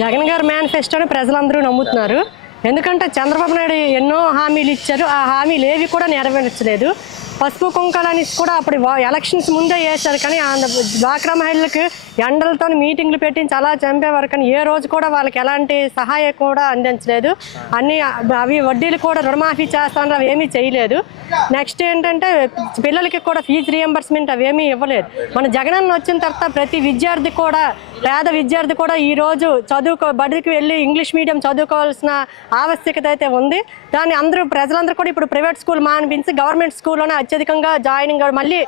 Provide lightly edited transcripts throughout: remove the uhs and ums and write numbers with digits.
జగన్ గారి మేనిఫెస్టోని ప్రజలందరూ నమ్ముతున్నారు. ఎందుకంటే చంద్రబాబు నాయుడు ఎన్నో హామీలు ఇచ్చారు, ఆ హామీలు ఏవి కూడా నెరవేర్చలేదు. పసుపు కుంకాలని కూడా అప్పుడు ఎలక్షన్స్ ముందే వేశారు, కానీ డ్వాక్రా మహిళలకు ఎండలతో మీటింగ్లు పెట్టించి అలా చంపేవారు, కానీ ఏ రోజు కూడా వాళ్ళకి ఎలాంటి సహాయం కూడా అందించలేదు. అవి వడ్డీలు కూడా రుణమాఫీ చేస్తాను అవి ఏమీ చేయలేదు. నెక్స్ట్ ఏంటంటే పిల్లలకి కూడా ఫీజు రియంబర్స్మెంట్ అవేమీ ఇవ్వలేదు. మన జగనన్న వచ్చిన తర్వాత ప్రతి విద్యార్థి కూడా, పేద విద్యార్థి కూడా ఈరోజు బడికి వెళ్ళి ఇంగ్లీష్ మీడియం చదువుకోవాల్సిన ఆవశ్యకత అయితే ఉంది. దాన్ని ప్రజలందరూ కూడా ఇప్పుడు ప్రైవేట్ స్కూల్ మానిపించి గవర్నమెంట్ స్కూల్లోనే అత్యధికంగా జాయినింగ్, మళ్ళీ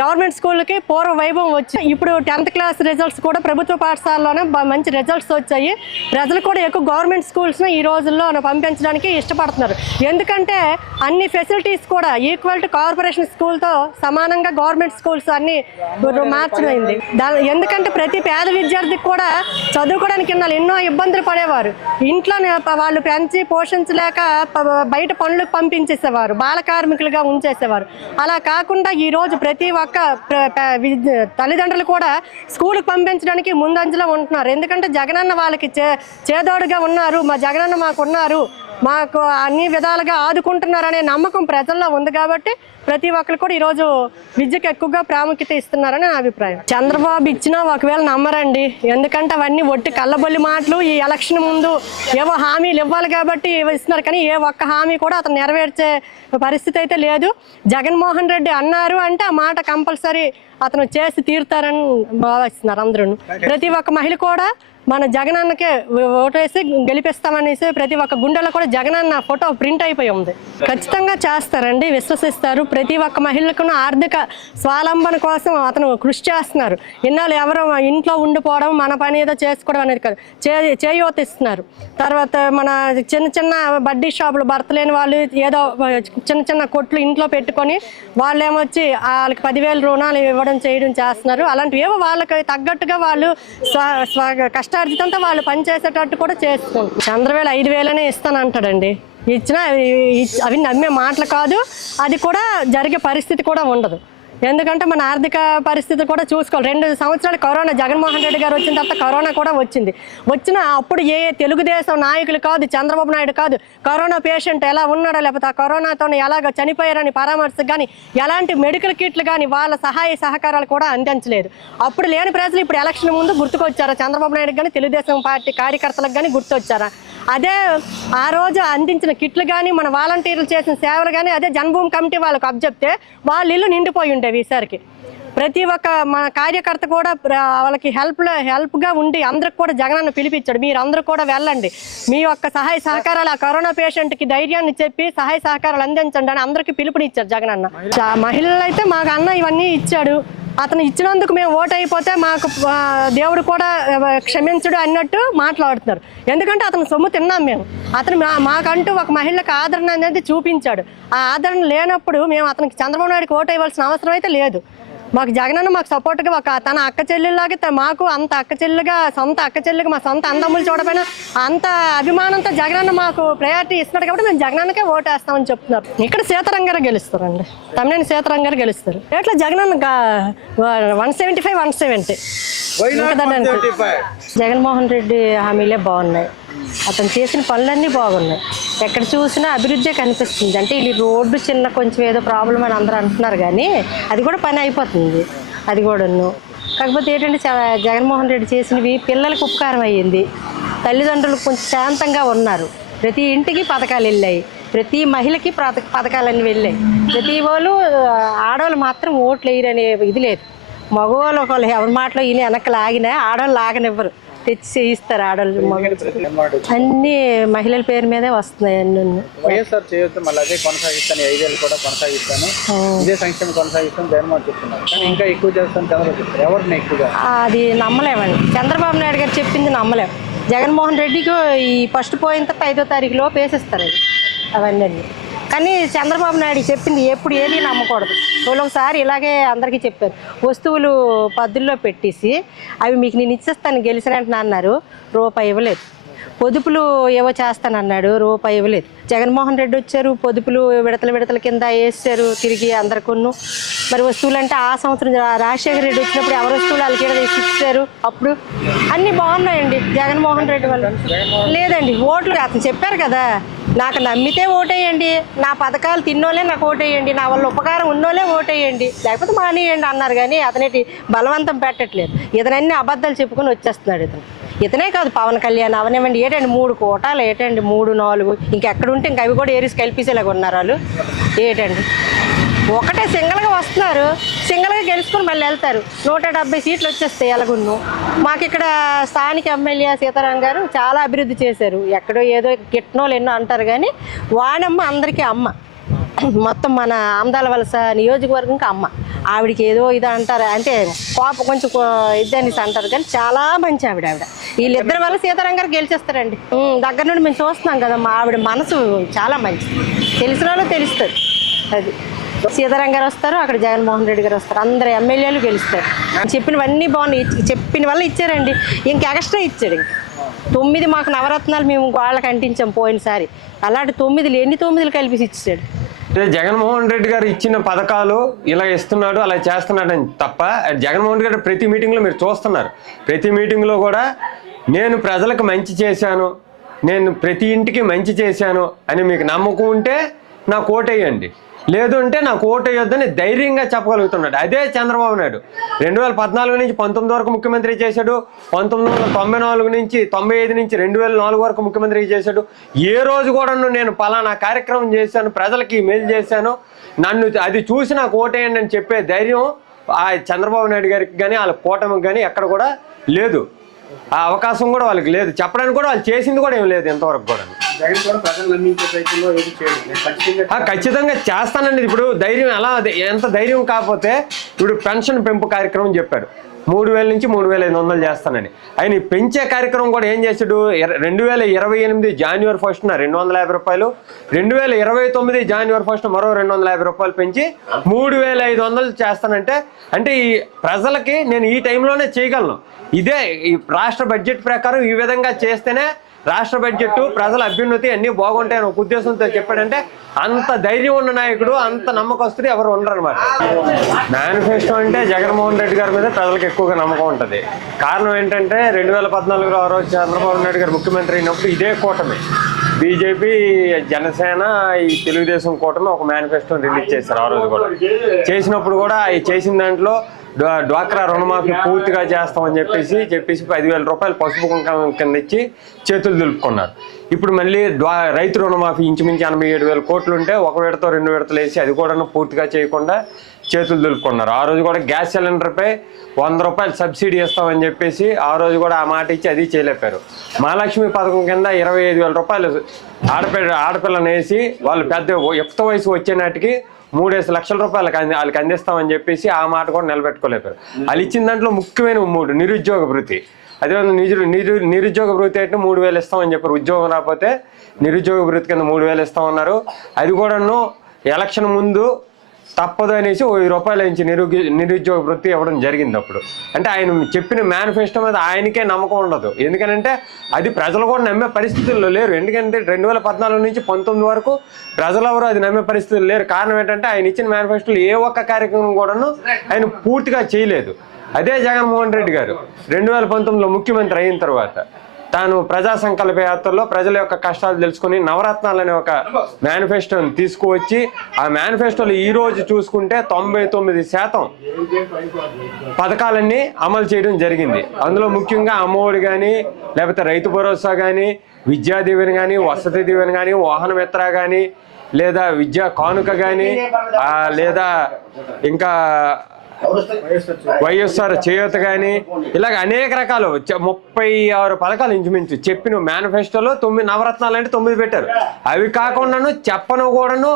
గవర్నమెంట్ స్కూల్కి పూర్వ వైభవం వచ్చి ఇప్పుడు 10th క్లాస్ రిజల్ట్స్ కూడా ప్రభుత్వ పాఠశాలలోనే మంచి రిజల్ట్స్ వచ్చాయి. ప్రజలు కూడా ఎక్కువ గవర్నమెంట్ స్కూల్స్ని ఈ రోజుల్లో పంపించడానికి ఇష్టపడుతున్నారు. ఎందుకంటే అన్ని ఫెసిలిటీస్ కూడా ఈక్వల్ టు కార్పొరేషన్ స్కూల్తో సమానంగా గవర్నమెంట్ స్కూల్స్ అన్ని మార్చమైంది. ఎందుకంటే ప్రతి పేద విద్యార్థికి కూడా చదువుకోవడానికి ఎన్నో ఇబ్బందులు పడేవారు. ఇంట్లోనే వాళ్ళు పెంచి పోషించలేక బయట పనులకు పంపించేసేవారు, బాల కార్మికులుగా ఉంచేసేవారు. అలా కాకుండా ఈరోజు ప్రతి ఒక్క తల్లిదండ్రులు కూడా స్కూల్కి పంపించడానికి ముందంజలో ఉంటున్నారు. ఎందుకంటే జగనన్న వాళ్ళకి చేదోడుగా ఉన్నారు, మా జగనన్న మాకున్నారు, మాకు అన్ని విధాలుగా ఆదుకుంటున్నారనే నమ్మకం ప్రజల్లో ఉంది. కాబట్టి ప్రతి ఒక్కరు కూడా ఈరోజు విద్యకు ఎక్కువగా ప్రాముఖ్యత ఇస్తున్నారని నా అభిప్రాయం. చంద్రబాబు ఇచ్చినా ఒకవేళ నమ్మరండి, ఎందుకంటే అవన్నీ ఒట్టి కళ్ళబొల్లి మాటలు. ఈ ఎలక్షన్ ముందు ఏవో హామీలు ఇవ్వాలి కాబట్టి ఇస్తున్నారు, కానీ ఏ ఒక్క హామీ కూడా అతను నెరవేర్చే పరిస్థితి అయితే లేదు. జగన్మోహన్ రెడ్డి అన్నారు అంటే ఆ మాట కంపల్సరీ అతను చేసి తీరుతారని భావిస్తున్నారు అందరూ. ప్రతి ఒక్క మహిళ కూడా మన జగనన్నకే ఓటేసి గెలిపిస్తామనేసి ప్రతి ఒక్క గుండెలో కూడా జగనన్న ఫోటో ప్రింట్ అయిపోయి ఉంది. ఖచ్చితంగా చేస్తారండి, విశ్వసిస్తారు. ప్రతి ఒక్క మహిళలకు ఆర్థిక స్వావలంబన కోసం అతను కృషి చేస్తున్నారు. ఇన్నాళ్ళు ఎవరు ఇంట్లో ఉండిపోవడం, మన పని ఏదో చేసుకోవడం అనేది కాదు, చేయూత ఇస్తున్నారు. తర్వాత మన చిన్న చిన్న బడ్డీ షాపులు, భర్త లేని వాళ్ళు ఏదో చిన్న చిన్న కొట్లు ఇంట్లో పెట్టుకొని వాళ్ళేమొచ్చి వాళ్ళకి 10,000 రుణాలు ఇవ్వడం చేయడం చేస్తున్నారు. అలాంటివి ఏవో వాళ్ళకి తగ్గట్టుగా వాళ్ళు కష్టార్జితంతో వాళ్ళు పనిచేసేటట్టు కూడా చేసుకుంటారు. చంద్రవేళ 5,000 ఇస్తానంటాడండి, ఇచ్చినా అవి నమ్మే మాటలు కాదు, అది కూడా జరిగే పరిస్థితి కూడా ఉండదు. ఎందుకంటే మన ఆర్థిక పరిస్థితి కూడా చూసుకోవాలి. 2 సంవత్సరాలు కరోనా, జగన్మోహన్ రెడ్డి గారు వచ్చిన తర్వాత కరోనా కూడా వచ్చిన అప్పుడు ఏ తెలుగుదేశం నాయకులు కాదు, చంద్రబాబు నాయుడు కాదు, కరోనా పేషెంట్ ఎలా ఉన్నాడో లేకపోతే ఆ కరోనాతో ఎలాగ చనిపోయారని పరామర్శకు కానీ ఎలాంటి మెడికల్ కిట్లు కానీ వాళ్ళ సహాయ సహకారాలు కూడా అందించలేదు. అప్పుడు లేని ప్రజలు ఇప్పుడు ఎలక్షన్ ముందు గుర్తుకొచ్చారా చంద్రబాబు నాయుడు కానీ తెలుగుదేశం పార్టీ కార్యకర్తలకు కానీ గుర్తొచ్చారా? అదే ఆ రోజు అందించిన కిట్లు కానీ మన వాలంటీర్లు చేసిన సేవలు కానీ అదే జన్మభూమి కమిటీ వాళ్ళకు అప్పచెప్తే వాళ్ళ ఇల్లు నిండిపోయి ఉండేవి. ఈసారికి ప్రతి ఒక్క మన కార్యకర్త కూడా వాళ్ళకి హెల్ప్గా ఉండి అందరికి కూడా జగనన్న పిలిపించాడు. మీరు అందరూ కూడా వెళ్ళండి, మీ యొక్క సహాయ సహకారాలు ఆ కరోనా పేషెంట్కి ధైర్యాన్ని చెప్పి సహాయ సహకారాలు అందించండి అని అందరికీ పిలుపునిచ్చారు జగనన్న. మహిళలు అయితే మాకు అన్న ఇవన్నీ ఇచ్చాడు, అతను ఇచ్చినందుకు మేము ఓటు అయిపోతే మాకు దేవుడు కూడా క్షమించడు అన్నట్టు మాట్లాడుతున్నారు. ఎందుకంటే అతను సొమ్ము తిన్నాం మేము, అతను మాకంటూ ఒక మహిళకు ఆదరణ అనేది చూపించాడు. ఆ ఆదరణ లేనప్పుడు మేము అతనికి చంద్రబాబు నాయుడుకి ఓటు వేయవలసిన అవసరం అయితే లేదు. మాకు జగనన్న మాకు సపోర్ట్గా తన అక్క చెల్లెల్లాగా మాకు అంత అక్క చెల్లిగా, సొంత అక్క చెల్లిగా మా సొంత అందమ్ములు చూడపోయినా అంత అభిమానంతో జగనన్న మాకు ప్రయారిటీ ఇస్తున్నాడు. కాబట్టి మేము జగనన్నకే ఓటు వేస్తామని చెప్తున్నారు. ఇక్కడ సీతారాం గెలుస్తారండి, తమ్మినేని సీతారాం గారు గెలుస్తారు. రేట్లో జగనన్న 175, 170. జగన్మోహన్ రెడ్డి హామీలే బాగున్నాయి, అతను చేసిన పనులన్నీ బాగున్నాయి. ఎక్కడ చూసినా అభివృద్ధి కనిపిస్తుంది. అంటే ఇది రోడ్డు చిన్న కొంచెం ఏదో ప్రాబ్లం అని అందరూ అంటున్నారు, కానీ అది కూడా పని అయిపోతుంది. అది కూడాను కాకపోతే ఏంటంటే జగన్మోహన్ రెడ్డి చేసినవి పిల్లలకు ఉపకారం అయ్యింది, తల్లిదండ్రులు కొంచెం శాంతంగా ఉన్నారు, ప్రతి ఇంటికి పథకాలు వెళ్ళాయి, ప్రతి మహిళకి పథకాలన్నీ వెళ్ళాయి. ప్రతి వాళ్ళు ఆడవాళ్ళు మాత్రం ఓట్లు వేయరనే ఇది లేదు. మగవాళ్ళు ఒకళ్ళు ఎవరి మాటలో ఈయన వెనక్కి లాగినా ఆడవాళ్ళు లాగనివ్వరు, తెచ్చి చేయిస్తారు. ఆడవాళ్ళు అన్ని మహిళల పేరు మీదే వస్తున్నాయి. అన్ని అది నమ్మలేమండి, చంద్రబాబు నాయుడు గారు చెప్పింది నమ్మలేము. జగన్మోహన్ రెడ్డికి ఈ ఫస్ట్ పోయిన తర్వాత 5వ తారీఖులో వేసేస్తారు అవన్నీ. కానీ చంద్రబాబు నాయుడు చెప్పింది ఎప్పుడు ఏది నమ్మకూడదు. ఒకసారి ఇలాగే అందరికీ చెప్పారు, వస్తువులు పద్దుల్లో పెట్టేసి అవి మీకు నేను ఇచ్చేస్తాను గెలిచిన వెంటనే అన్నారు, రూపాయి ఇవ్వలేదు. పొదుపులు ఏవో చేస్తానన్నాడు, రూపాయి ఇవ్వలేదు. జగన్మోహన్ రెడ్డి వచ్చారు, పొదుపులు విడతల కింద వేసారు తిరిగి అందరికొన్ను. మరి వస్తువులు అంటే ఆ సంవత్సరం రాజశేఖర రెడ్డి వచ్చినప్పుడు ఎవరి వస్తువులు వాళ్ళకి తీసి ఇచ్చారు. అప్పుడు అన్నీ బాగున్నాయండి జగన్మోహన్ రెడ్డి వల్ల. లేదండి, ఓట్లు అతను చెప్పారు కదా, నాకు నమ్మితే ఓటేయండి, నా పథకాలు తిన్నోళ్ళే నాకు ఓటేయండి, నా వల్ల ఉపకారం ఉన్నోళ్ళే ఓటేయండి, లేకపోతే మానేయండి అన్నారు. కానీ అతనేటి బలవంతం పెట్టట్లేదు. ఇతనన్నీ అబద్ధాలు చెప్పుకొని వచ్చేస్తున్నాడు. ఇతనే కాదు, పవన్ కళ్యాణ్ అవనివ్వండి, ఏటండి 3 కోటాలు, ఏటండి 3, 4 ఇంకెక్కడ ఉంటే ఇంక అవి కూడా ఏరిసి కల్పించేలాగా ఉన్నారు వాళ్ళు. ఏటండి ఒకటే సింగల్గా వస్తున్నారు, సింగల్గా గెలుచుకొని మళ్ళీ వెళ్తారు. 170 సీట్లు వచ్చేస్తాయి ఎలాగున్ను. మాకు ఇక్కడ స్థానిక ఎమ్మెల్యే సీతారాం గారు చాలా అభివృద్ధి చేశారు. ఎక్కడో ఏదో గిట్నోళ్ళు ఎన్నో అంటారు, కానీ వానమ్మ అందరికీ అమ్మ. మొత్తం మన ఆమదాల వలస నియోజకవర్గంకి అమ్మ. ఆవిడకి ఏదో ఇది అంటారు, అంటే కోపం కొంచెం ఇద్దనిసి అంటారు, కానీ చాలా మంచి ఆవిడ. వీళ్ళిద్దరి వల్ల సీతారాం గారు గెలిచేస్తారండి. దగ్గర నుండి మేము చూస్తున్నాం కదా, మా ఆవిడ మనసు చాలా మంచిది, తెలిసిన వాళ్ళు తెలుస్తుంది. అది సీతారాం గారు వస్తారు, అక్కడ జగన్మోహన్ రెడ్డి గారు వస్తారు, అందరు ఎమ్మెల్యేలు గెలుస్తారు. చెప్పినవన్నీ బాగున్నాయి, చెప్పిన వల్ల ఇచ్చారండి. ఇంక ఎక్స్ట్రా ఇచ్చాడు. ఇంక 9 మాకు నవరత్నాలు మేము వాళ్ళకి అంటించాం పోయినసారి. అలాంటి 9 ఎన్ని 9 కలిపి ఇచ్చాడు. అంటే జగన్మోహన్ రెడ్డి గారు ఇచ్చిన పథకాలు ఇలా ఇస్తున్నాడు, అలా చేస్తున్నాడు అని తప్ప, జగన్మోహన్ రెడ్డి గారు ప్రతి మీటింగ్లో మీరు చూస్తున్నారు, ప్రతి మీటింగ్లో కూడా నేను ప్రజలకు మంచి చేశాను, నేను ప్రతి ఇంటికి మంచి చేశాను అని మీకు నమ్మకం ఉంటే నాకు ఓటేయండి, లేదు అంటే నాకు ఓటేయొద్దని ధైర్యంగా చెప్పగలుగుతున్నాడు. అదే చంద్రబాబు నాయుడు 2014 నుంచి 19 వరకు ముఖ్యమంత్రి చేశాడు, 1994 నుంచి 95 నుంచి 2004 వరకు ముఖ్యమంత్రి చేశాడు. ఏ రోజు కూడా నేను పలానా కార్యక్రమం చేశాను, ప్రజలకి మేలు చేశాను, నన్ను అది చూసి నాకు ఓటేయండి అని చెప్పే ధైర్యం ఆ చంద్రబాబు నాయుడు గారికి కానీ వాళ్ళ కూటమికి కానీ ఎక్కడ కూడా లేదు. ఆ అవకాశం కూడా వాళ్ళకి లేదు, చెప్పడానికి కూడా వాళ్ళు చేసింది కూడా ఏం లేదు ఇంతవరకు కూడా. ఖచ్చితంగా చేస్తానండి. ఇప్పుడు ధైర్యం ఎలా, ఎంత ధైర్యం కాకపోతే ఇప్పుడు పెన్షన్ పెంపు కార్యక్రమం చెప్పాడు, 3000 నుంచి 3500 చేస్తానని. ఆయన పెంచే కార్యక్రమం కూడా ఏం చేశాడు, 2028 జనవరి 1న 250 రూపాయలు, 2029 జనవరి 1న మరో 250 రూపాయలు పెంచి 3500 చేస్తానంటే, అంటే ఈ ప్రజలకి నేను ఈ టైంలోనే చేయగలను, ఇదే ఈ రాష్ట్ర బడ్జెట్ ప్రకారం ఈ విధంగా చేస్తేనే రాష్ట్ర బడ్జెట్ ప్రజల అభ్యున్నతి అన్నీ బాగుంటాయని ఒక ఉద్దేశంతో చెప్పాడంటే, అంత ధైర్యం ఉన్న నాయకుడు, అంత నమ్మకస్తుడు ఎవరు ఉండరు అనమాట. మేనిఫెస్టో అంటే జగన్మోహన్ రెడ్డి గారి మీద ప్రజలకు ఎక్కువగా నమ్మకం ఉంటుంది. కారణం ఏంటంటే 2014లో ఆ రోజు చంద్రబాబు నాయుడు గారు ముఖ్యమంత్రి అయినప్పుడు ఇదే కూటమి, బీజేపీ, జనసేన, ఈ తెలుగుదేశం కూటమి ఒక మేనిఫెస్టోని రిలీజ్ చేశారు. ఆ రోజు కూడా చేసినప్పుడు కూడా ఈ చేసిన దాంట్లో డ్వాక్రా రుణమాఫీ పూర్తిగా చేస్తామని చెప్పేసి 10,000 రూపాయలు పసుపు కుంకం కింద ఇచ్చి చేతులు దులుపుకున్నారు. ఇప్పుడు మళ్ళీ రైతు రుణమాఫీ ఇంచుమించు 87,000 కోట్లు ఉంటే 1 విడత 2 విడతలు వేసి అది కూడా పూర్తిగా చేయకుండా చేతులు దులుపుకున్నారు. ఆ రోజు కూడా గ్యాస్ సిలిండర్పై 100 రూపాయలు సబ్సిడీ ఇస్తామని చెప్పేసి ఆ రోజు కూడా ఆ మాట ఇచ్చి అది చేయలేపారు. మహాలక్ష్మి పథకం కింద 25,000 రూపాయలు ఆడపిల్లని వేసి వాళ్ళు పెద్ద యుక్త వయసు వచ్చే నాటికి 3 లక్షల రూపాయలు వాళ్ళకి అందిస్తామని చెప్పేసి ఆ మాట కూడా నిలబెట్టుకోలేపారు. వాళ్ళు ఇచ్చిన దాంట్లో ముఖ్యమైన 3 నిరుద్యోగ భృతి, అదే నిరుద్యోగ భృతి అంటే 3,000 ఇస్తామని చెప్పారు. ఉద్యోగం రాకపోతే నిరుద్యోగ భృతి కింద 3,000 ఇస్తామన్నారు. అది కూడాను ఎలక్షన్ ముందు తప్పదు అనేసి 1,000 రూపాయలు ఇచ్చి నిరుద్యోగ వృత్తి ఇవ్వడం జరిగింది. అప్పుడు అంటే ఆయన చెప్పిన మేనిఫెస్టో మీద ఆయనకే నమ్మకం ఉండదు, ఎందుకంటే అది ప్రజలు కూడా నమ్మే పరిస్థితుల్లో లేరు. ఎందుకంటే 2014 నుంచి 19 వరకు ప్రజలెవరూ అది నమ్మే పరిస్థితులు లేరు. కారణం ఏంటంటే ఆయన ఇచ్చిన మేనిఫెస్టోలో ఏ ఒక్క కార్యక్రమం కూడాను ఆయన పూర్తిగా చేయలేదు. అదే జగన్మోహన్ రెడ్డి గారు 2019లో ముఖ్యమంత్రి అయిన తర్వాత తాను ప్రజా సంకల్ప యాత్రలో ప్రజల యొక్క కష్టాలు తెలుసుకుని నవరత్నాలు అనే ఒక మేనిఫెస్టోని తీసుకువచ్చి ఆ మేనిఫెస్టోలో ఈ రోజు చూసుకుంటే 99% పథకాలన్నీ అమలు చేయడం జరిగింది. అందులో ముఖ్యంగా అమ్మఒడి కానీ, లేకపోతే రైతు భరోసా కానీ, విద్యా దీవెన కానీ, వసతి దీవెన కానీ, వాహన మిత్ర కానీ, లేదా విద్యా కానుక కానీ, లేదా ఇంకా వైఎస్ఆర్ చేయూత కానీ, ఇలాగ అనేక రకాలు 36 పథకాలు ఇంచుమించు చెప్పిన మేనిఫెస్టోలో 9 నవరత్నాలు అంటే 9 పెట్టారు. అవి కాకుండాను చెప్పను కూడాను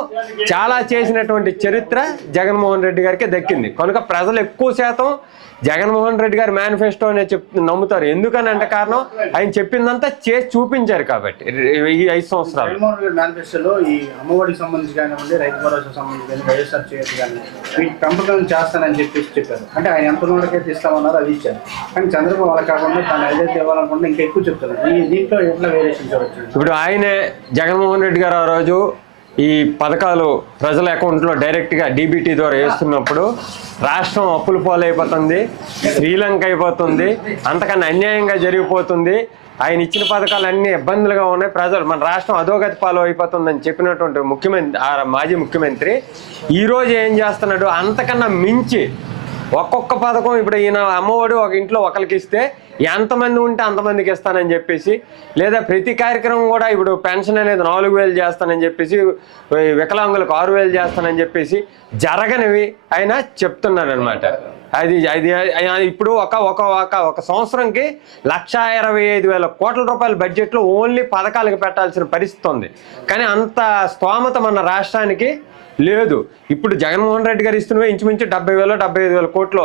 చాలా చేసినటువంటి చరిత్ర జగన్మోహన్ రెడ్డి గారికి దక్కింది. కనుక ప్రజలు ఎక్కువ శాతం జగన్మోహన్ రెడ్డి గారి మేనిఫెస్టో అనే నమ్ముతారు. ఎందుకని అంటే కారణం ఆయన చెప్పిందంతా చేసి చూపించారు కాబట్టి ఈ 5 సంవత్సరాలు. మేనిఫెస్టోలో ఈ అమ్మఒడికి సంబంధించి కానివ్వండి, రైతు భరోసా సంబంధించి కానీ, వైఎస్ఆర్ చేయూత కానీ, వీటి పెంపకం చేస్తానని చెప్పి చెప్పేసి చెప్పారు. అంటే ఆయన ఎంత నోటికైతే ఇస్తామన్నారు అది ఇచ్చారు, కానీ చంద్రబాబు అలా కాకుండా తను ఏదైతే ఇవ్వాలనుకుంటే ఇంకా ఎక్కువ చెప్తున్నారు. ఈ దీంట్లో ఎట్లా వేరియేషన్ చూడొచ్చు? ఇప్పుడు ఆయనే జగన్మోహన్ రెడ్డి గారు ఆ రోజు ఈ పథకాలు ప్రజల అకౌంట్లో డైరెక్ట్గా డీబీటీ ద్వారా వేస్తున్నప్పుడు రాష్ట్రం అప్పుల పాలైపోతుంది, శ్రీలంక అయిపోతుంది, అంతకన్నా అన్యాయంగా జరిగిపోతుంది, ఆయన ఇచ్చిన పథకాలు అన్ని ఇబ్బందులుగా ఉన్నాయి, ప్రజలు మన రాష్ట్రం అధోగతి పాలు అయిపోతుందని చెప్పినటువంటి మాజీ ముఖ్యమంత్రి ఈరోజు ఏం చేస్తున్నాడు? అంతకన్నా మించి ఒక్కొక్క పథకం ఇప్పుడు ఈయన అమ్మఒడి ఒక ఇంట్లో ఒకరికి ఇస్తే ఎంతమంది ఉంటే అంతమందికి ఇస్తానని చెప్పేసి, లేదా ప్రతి కార్యక్రమం కూడా ఇప్పుడు పెన్షన్ అనేది 4,000 చేస్తానని చెప్పేసి, వికలాంగులకు 6,000 చేస్తానని చెప్పేసి జరగనివి ఆయన చెప్తున్నాడు అనమాట. అది ఇప్పుడు ఒక సంవత్సరంకి 1,25,000 కోట్ల రూపాయల బడ్జెట్లో ఓన్లీ పథకాలకు పెట్టాల్సిన పరిస్థితి ఉంది. కానీ అంత స్తోమత మన రాష్ట్రానికి లేదు. ఇప్పుడు జగన్మోహన్ రెడ్డి గారు ఇస్తున్నవే ఇంచుమించు 70,000-75,000 కోట్లు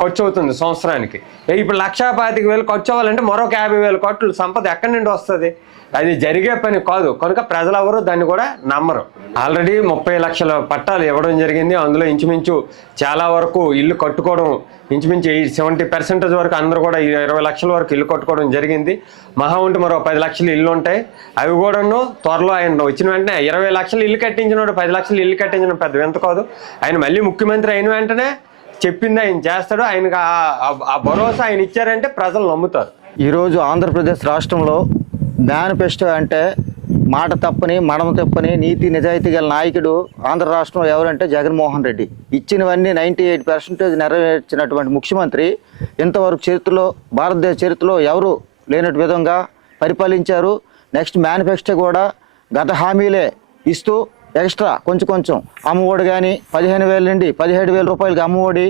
ఖర్చు అవుతుంది సంవత్సరానికి. ఇప్పుడు 1,25,000 ఖర్చు అవ్వాలంటే మరొక 50,000 కోట్లు సంపద ఎక్కడి నుండి వస్తుంది? అది జరిగే పని కాదు. కనుక ప్రజలు ఎవరు దాన్ని కూడా నమ్మరు. ఆల్రెడీ 30 లక్షల పట్టాలు ఇవ్వడం జరిగింది. అందులో ఇంచుమించు చాలా వరకు ఇల్లు కట్టుకోవడం, ఇంచుమించు 70% వరకు అందరూ కూడా 20 లక్షల వరకు ఇల్లు కట్టుకోవడం జరిగింది. మహా ఉంటే మరో 10 లక్షలు ఇల్లు ఉంటాయి. అవి కూడాను త్వరలో ఆయన వచ్చిన వెంటనే 20 లక్షలు ఇల్లు కట్టించినాడు, 10 లక్షలు ఇల్లు కట్టించడం పెద్ద వింత కాదు. ఆయన మళ్ళీ ముఖ్యమంత్రి అయిన వెంటనే చెప్పింది ఆయన చేస్తాడు. ఆయనకు ఆ భరోసా ఆయన ఇచ్చారంటే ప్రజలు నమ్ముతారు. ఈరోజు ఆంధ్రప్రదేశ్ రాష్ట్రంలో మేనిఫెస్టో అంటే మాట తప్పని మడమ తప్పని నీతి నిజాయితీ గల నాయకుడు ఆంధ్ర రాష్ట్రంలో ఎవరంటే జగన్మోహన్ రెడ్డి. ఇచ్చినవన్నీ 98% నెరవేర్చినటువంటి ముఖ్యమంత్రి ఇంతవరకు చరిత్రలో, భారతదేశ చరిత్రలో ఎవరు లేనట్టు విధంగా పరిపాలించారు. నెక్స్ట్ మేనిఫెస్టో కూడా గత హామీలే ఇస్తూ ఎక్స్ట్రా కొంచెం అమ్మఒడి కానీ 15,000 నుండి 17,000 రూపాయలకి అమ్మఒడి,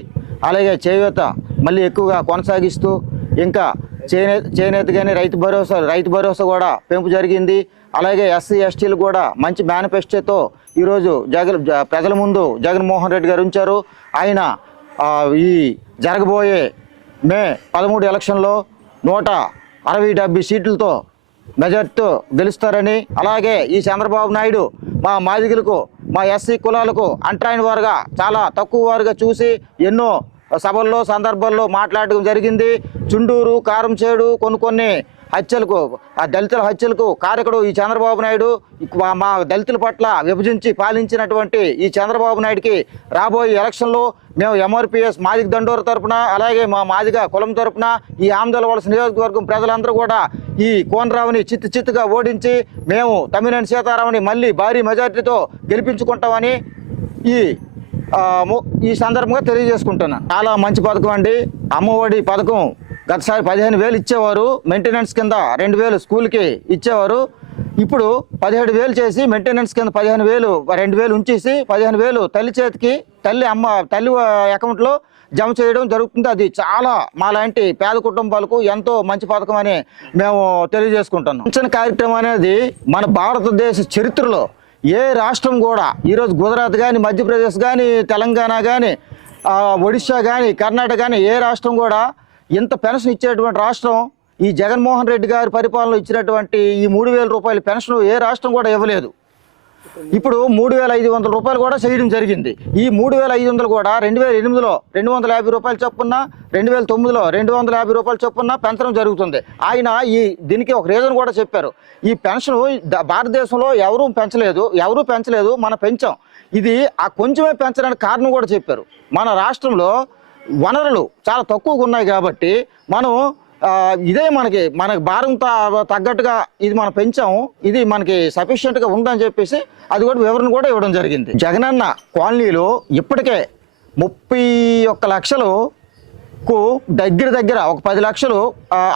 అలాగే చేయూత మళ్ళీ ఎక్కువగా కొనసాగిస్తూ, ఇంకా చేనేత కానీ రైతు భరోసా కూడా పెంపు జరిగింది. అలాగే ఎస్సీ ఎస్టీలు కూడా మంచి మేనిఫెస్టోతో ఈరోజు ప్రజల ముందు జగన్మోహన్ రెడ్డి గారు ఉంచారు. ఆయన ఈ జరగబోయే మే 13 ఎలక్షన్లో 160-70 సీట్లతో మెజార్టీతో గెలుస్తారని, అలాగే ఈ చంద్రబాబు నాయుడు మా మాదిగలకు, మా ఎస్సీ కులాలకు అంటరాని వారుగా, చాలా తక్కువ వారుగా చూసి ఎన్నో సభల్లో సందర్భాల్లో మాట్లాడడం జరిగింది. చుండూరు, కారంచేడు కొన్ని హత్యలకు, ఆ దళితుల హత్యలకు కారకుడు ఈ చంద్రబాబు నాయుడు. మా దళితుల పట్ల విభజించి పాలించినటువంటి ఈ చంద్రబాబు నాయుడికి రాబోయే ఎలక్షన్లో మేము ఎంఆర్పిఎస్ మాదిగ దండోర తరపున, అలాగే మా మాదిగ కులం తరపున ఈ ఆమదల వలస నియోజకవర్గం ప్రజలందరూ కూడా ఈ కోనరావుని చిత్తుగా ఓడించి మేము తమ్మినేని సీతారామని మళ్ళీ భారీ మెజార్టీతో గెలిపించుకుంటామని ఈ సందర్భంగా తెలియజేసుకుంటున్నాను. చాలా మంచి పథకం అండి. అమ్మఒడి పథకం గతసారి 15,000 ఇచ్చేవారు, మెయింటెనెన్స్ కింద 2,000 స్కూల్కి ఇచ్చేవారు. ఇప్పుడు 17,000 చేసి మెయింటెనెన్స్ కింద 15,000, 2,000 ఉంచేసి 15,000 తల్లి చేతికి, తల్లి అకౌంట్లో జమ చేయడం జరుగుతుంది. అది చాలా మాలాంటి పేద కుటుంబాలకు ఎంతో మంచి పథకం అని మేము తెలియజేసుకుంటున్నాం. పెన్షన్ కార్యక్రమం అనేది మన భారతదేశ చరిత్రలో ఏ రాష్ట్రం కూడా, ఈరోజు గుజరాత్ కానీ, మధ్యప్రదేశ్ కానీ, తెలంగాణ కానీ, ఒడిశా కానీ, కర్ణాటక కానీ ఏ రాష్ట్రం కూడా ఇంత పెన్షన్ ఇచ్చేటువంటి రాష్ట్రం ఈ జగన్మోహన్ రెడ్డి గారి పరిపాలనలో ఇచ్చినటువంటి ఈ 3,000 రూపాయల పెన్షన్ ఏ రాష్ట్రం కూడా ఇవ్వలేదు. ఇప్పుడు 3,500 రూపాయలు కూడా చేయడం జరిగింది. ఈ 3,500 కూడా 2008లో 250 రూపాయలు చొప్పున, 2009లో 250 రూపాయలు చొప్పున పెంచడం జరుగుతుంది. ఆయన దీనికి ఒక రీజన్ కూడా చెప్పారు. ఈ పెన్షన్ భారతదేశంలో ఎవరూ పెంచలేదు, మనం పెంచాం. ఇది ఆ కొంచెమే పెంచడానికి కారణం కూడా చెప్పారు. మన రాష్ట్రంలో వనరులు చాలా తక్కువగా ఉన్నాయి కాబట్టి మనం ఇదే మనకి భారం తగ్గట్టుగా ఇది మనం పెంచాము, ఇది మనకి సఫిషియెంట్గా ఉందని చెప్పేసి అది కూడా వివరణ కూడా ఇవ్వడం జరిగింది. జగనన్న కాలనీలో ఇప్పటికే 31 లక్షలకు దగ్గర ఒక 10 లక్షలు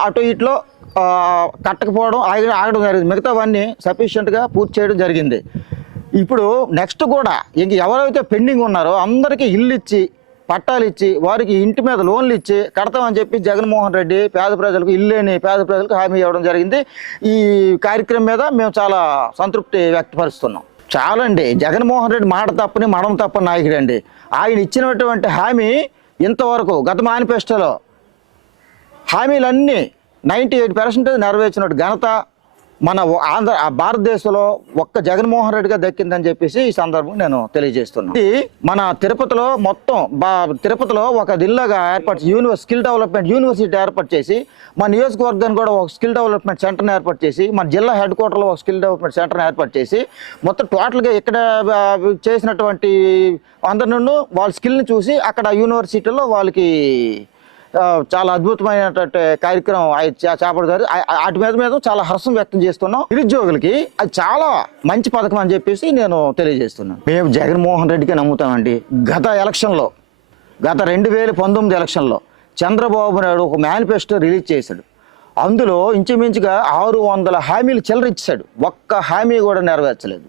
అటు ఇట్లో కట్టకపోవడం ఆగడం జరిగింది. మిగతావన్నీ సఫిషియెంట్గా పూర్తి చేయడం జరిగింది. ఇప్పుడు నెక్స్ట్ కూడా ఇంక ఎవరైతే పెండింగ్ ఉన్నారో అందరికీ ఇల్లు ఇచ్చి, పట్టాలు ఇచ్చి, వారికి ఇంటి మీద లోన్లు ఇచ్చి కడతామని చెప్పి జగన్మోహన్ రెడ్డి పేద ప్రజలకు, ఇల్లు లేని పేద ప్రజలకు హామీ ఇవ్వడం జరిగింది. ఈ కార్యక్రమం మీద మేము చాలా సంతృప్తి వ్యక్తపరుస్తున్నాం. చాలండి, జగన్మోహన్ రెడ్డి మాట తప్పని మడం తప్పని నాయకుడు అండి. ఆయన ఇచ్చినటువంటి హామీ ఇంతవరకు గత మేనిఫెస్టోలో హామీలన్నీ 98% నెరవేర్చినట్టు ఘనత మన భారతదేశంలో ఒక్క జగన్మోహన్ రెడ్డిగా దక్కిందని చెప్పేసి ఈ సందర్భంగా నేను తెలియజేస్తున్నాను. ఇది మన తిరుపతిలో మొత్తం తిరుపతిలో ఒక జిల్లాగా ఏర్పాటు స్కిల్ డెవలప్మెంట్ యూనివర్సిటీ ఏర్పాటు చేసి, మన నియోజకవర్గాన్ని కూడా ఒక స్కిల్ డెవలప్మెంట్ సెంటర్ని ఏర్పాటు చేసి, మన జిల్లా హెడ్ క్వార్టర్లో ఒక స్కిల్ డెవలప్మెంట్ సెంటర్ని ఏర్పాటు చేసి, మొత్తం టోటల్గా ఇక్కడ చేసినటువంటి అందరినూ వాళ్ళ స్కిల్ని చూసి అక్కడ యూనివర్సిటీలో వాళ్ళకి చాలా అద్భుతమైనటువంటి కార్యక్రమం చేపడతారు. వాటి మీద చాలా హర్షం వ్యక్తం చేస్తున్నాం. నిరుద్యోగులకి అది చాలా మంచి పథకం అని చెప్పేసి నేను తెలియజేస్తున్నాను. మేము జగన్మోహన్ రెడ్డికి నమ్ముతామండి. గత 2019 ఎలక్షన్లో చంద్రబాబు నాయుడు ఒక మేనిఫెస్టో రిలీజ్ చేశాడు. అందులో ఇంచుమించుగా 600 హామీలు చిల్లరిచ్చాడు. ఒక్క హామీ కూడా నెరవేర్చలేదు.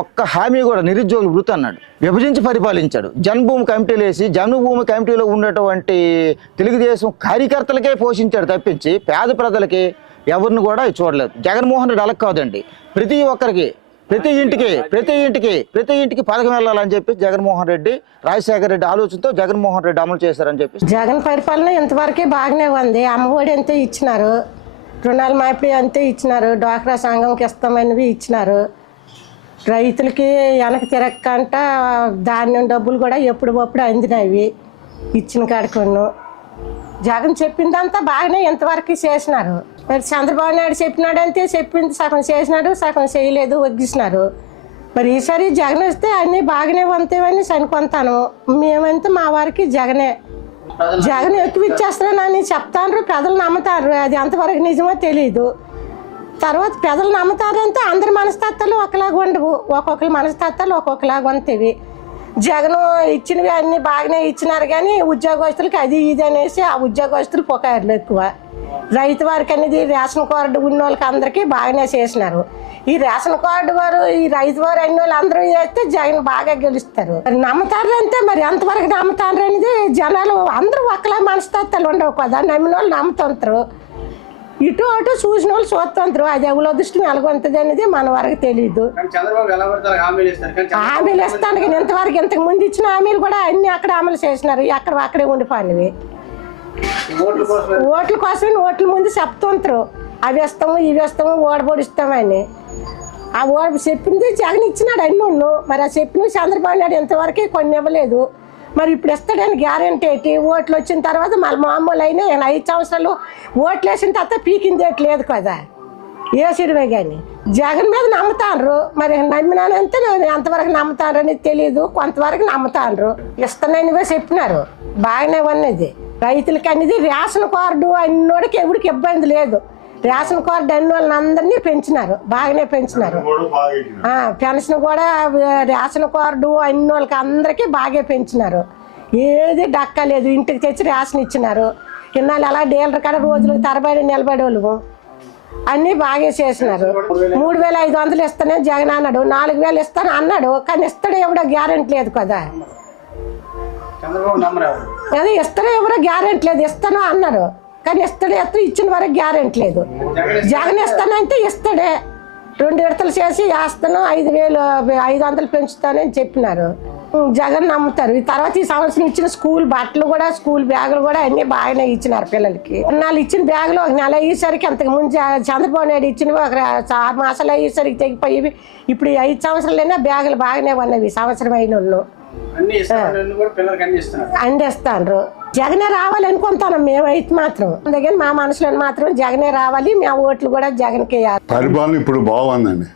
ఒక్క హామీ కూడా నిరుద్యోగులు వృత్తి అన్నాడు. విభజించి పరిపాలించాడు. జన్మభూమి కమిటీలు వేసి జన్మభూమి కమిటీలో ఉన్నటువంటి తెలుగుదేశం కార్యకర్తలకే పోషించాడు తప్పించి పేద ప్రజలకి ఎవరిని కూడా చూడలేదు. జగన్మోహన్ రెడ్డి అలా కాదండి. ప్రతి ఒక్కరికి ప్రతి ఇంటికి పథకం వెళ్ళాలని చెప్పి జగన్మోహన్ రెడ్డి, రాజశేఖర రెడ్డి ఆలోచనతో జగన్మోహన్ రెడ్డి అమలు చేశారని చెప్పి. జగన్ పరిపాలన ఇంతవరకే బాగానే ఉంది. అమ్మఒడి అంతే ఇచ్చినారు, రుణాలు మాఫీ అంతే ఇచ్చినారు, డ్వాక్రా సంఘంకి ఇస్తామనేవి ఇచ్చినారు. రైతులకి వెనక తిరగకంట ధాన్యం డబ్బులు కూడా ఎప్పుడప్పుడు అందినవి ఇచ్చిన కాడుకును. జగన్ చెప్పిందంతా బాగానే ఇంతవరకు చేసినారు. మరి చంద్రబాబు నాయుడు చెప్పినాడంటే చెప్పింది సగం చేసినాడు, సగం చేయలేదు, వగ్గిస్తున్నారు. మరి ఈసారి జగన్ వస్తే అన్నీ బాగానే వంతేవని అనుకుంటాను. మేమంతా మా వారికి జగన్ ఎక్కువ ఇచ్చేస్తున్నానని చెప్తాను. ప్రజలు నమ్ముతారు. అది ఎంతవరకు నిజమో తెలియదు. తర్వాత ప్రజలు నమ్ముతారంటే అందరి మనస్తత్వాలు ఒకలాగా ఉండవు. ఒక్కొక్కరి మనస్తత్వాలు ఒక్కొక్కలాగా ఉంటాయి. జగన్ ఇచ్చినవి అన్నీ బాగానే ఇచ్చినారు, కానీ ఉద్యోగస్తులకి అది ఇది అనేసి ఆ ఉద్యోగస్తులు పొకారులు ఎక్కువ. రైతు వారికి అనేది రేషన్ కార్డు ఉన్న వాళ్ళకి అందరికీ బాగానే చేసినారు. ఈ రేషన్ కార్డు వారు, ఈ రైతు వారు అన్ని వాళ్ళు అందరూ చేస్తే జగన్ బాగా గెలుస్తారు. మరి నమ్ముతారు అంటే మరి ఎంతవరకు నమ్ముతారు అనేది జనాలు అందరూ ఒకలా మనస్తత్వాలు ఉండవు కదా. నమ్మిన వాళ్ళు నమ్ముతుంటారు, ఇటు అటు చూసిన వాళ్ళు చూస్తుంటారు. అది ఎవరో దృష్టిని ఎలాగొంటుంది అనేది మన వరకు తెలియదు. హామీలు ఇస్తాను కానీ ఇంతవరకు ఇంతకు ముందు ఇచ్చిన హామీలు కూడా అన్ని అక్కడ అమలు చేసినారు. అక్కడే ఉండిపోయినవి. ఓట్ల కోసం ఓట్ల ముందు చెప్తుంటారు, అవి ఇస్తాము ఇవి ఇస్తాము ఓడబొడిస్తామని. ఆ చెప్పింది జగన్ ఇచ్చినాడు అన్నీ ఉన్ను. మరి ఆ చెప్పినవి చంద్రబాబు నాయుడు ఇంతవరకు కొన్ని ఇవ్వలేదు. మరి ఇప్పుడు ఇస్తాడని గ్యారెంటీ ఏంటి? ఓట్లు వచ్చిన తర్వాత మళ్ళీ మామూలు అయినా 5 సంవత్సరాలు ఓట్లు వేసిన తర్వాత పీకిందేట్లేదు కదా, వేసిడమే. కానీ జగన్ మీద నమ్ముతాండ్రు. మరి నమ్మినానంటే నేను ఎంతవరకు నమ్ముతానని తెలియదు. కొంతవరకు నమ్ముతాండ్రు. ఇస్తాననివే చెప్పినారు, బాగానే ఉన్నది. రైతులకి అనేది రేషన్ కార్డు అన్నోడికి ఎవరికి ఇబ్బంది లేదు. రేషన్ కార్డు అన్ని వాళ్ళని అందరినీ పెంచినారు, బాగానే పెంచినారు. పెన్షన్ కూడా రేషన్ కార్డు అన్ని వాళ్ళకి అందరికీ బాగా పెంచినారు. ఏది డక్కలేదు. ఇంటికి తెచ్చి రేషన్ ఇచ్చినారు. ఇన్నాళ్ళు అలా డీలర్ కాడ రోజులకు తరబడి నిలబడేవాళ్ళు అన్నీ బాగా చేసినారు. 3500 ఇస్తానే జగన్ అన్నాడు, 4000 ఇస్తాను అన్నాడు. కానీ ఇస్తాడు ఎవడో గ్యారెంటీ లేదు కదా. అదే ఇస్తాడో ఎవరో గ్యారెంటీ లేదు. ఇస్తాను అన్నారు కానీ ఇస్తాడే ఇచ్చిన వరకు గ్యారెంటీ లేదు. జగన్ ఇస్తానంటే ఇస్తాడే. 2 విడతలు చేసి వేస్తాను, 500 పెంచుతానని చెప్పినారు. జగన్ నమ్ముతారు. ఈ తర్వాత ఈ సంవత్సరం ఇచ్చిన స్కూల్ బట్టలు కూడా, స్కూల్ బ్యాగులు కూడా అన్నీ బాగానే ఇచ్చినారు పిల్లలకి. 4 ఇచ్చిన బ్యాగులు 1 నెల అయ్యేసరికి అంతకు ముందు చంద్రబాబు నాయుడు ఇచ్చినవి ఒక 6 మాసాలు అయ్యేసరికి తెగిపోయి ఇప్పుడు 5 సంవత్సరాలైనా బ్యాగులు బాగానే ఉన్నవి. సంవత్సరం అయిన వాళ్ళు అందిస్తాను. జగనే రావాలనుకుంటాను మేమైతే మాత్రం. అందుకని మా మనసులో మాత్రం జగనే రావాలి. మా ఓట్లు కూడా జగన్కే. పరిపాలన ఇప్పుడు బాగుందండి.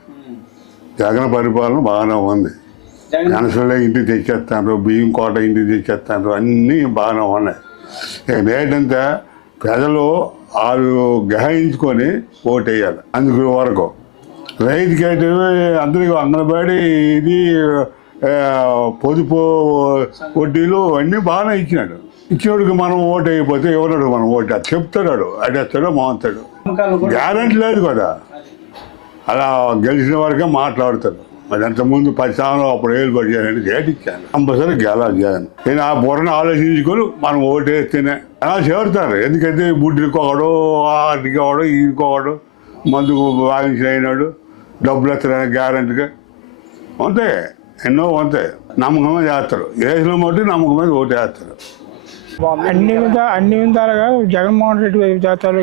జగన్ పరిపాలన బాగానే ఉంది. మనుషులే ఇంటికి తెచ్చేస్తాను, బియ్యం కోట ఇంటికి తెచ్చేస్తాను, అన్నీ బాగానే ఉన్నాయి. ఏంటంటే ప్రజలు వాళ్ళు గ్రహించుకొని ఓటేయాలి. అందుకు వరకు రైతుకైతే అందరికీ అంగన్వాడీ ఇది పొదుపు వడ్డీలు అన్నీ బాగానే ఇచ్చినాడు. ఇచ్చినోడికి మనం ఓటు అయిపోతే ఎవరాడు మనం ఓటు చెప్తాడు, అడేస్తాడో మావుతాడు. గ్యారెంటీ లేదు కదా. అలా గెలిచిన వరకే మాట్లాడతాడు. మరి అంతకుముందు 10 సంవత్సరాలు అప్పుడు ఏళ్ళు పడిచానంటే డేట్ ఇచ్చాను. కంపల్సరీ గెలాలి జగన్. నేను ఆ బుర్రను ఆలోచించుకొని మనం ఓటు వేస్తేనే అలా చేరుతారు. ఎందుకంటే బుడ్డికోవడం, ఆడికోవడం, ఈడుకోవడం, మందుకు వాయించిన అయినాడు, డబ్బులు ఎత్తారని గ్యారెంటీగా అంతే. ఎన్నో అంతే నమ్మకమే చేస్తారు. వేసిన మట్టి నమ్మకం మీద ఓటు వేస్తారు. అన్ని విధాలుగా జగన్మోహన్ రెడ్డి జాతరలు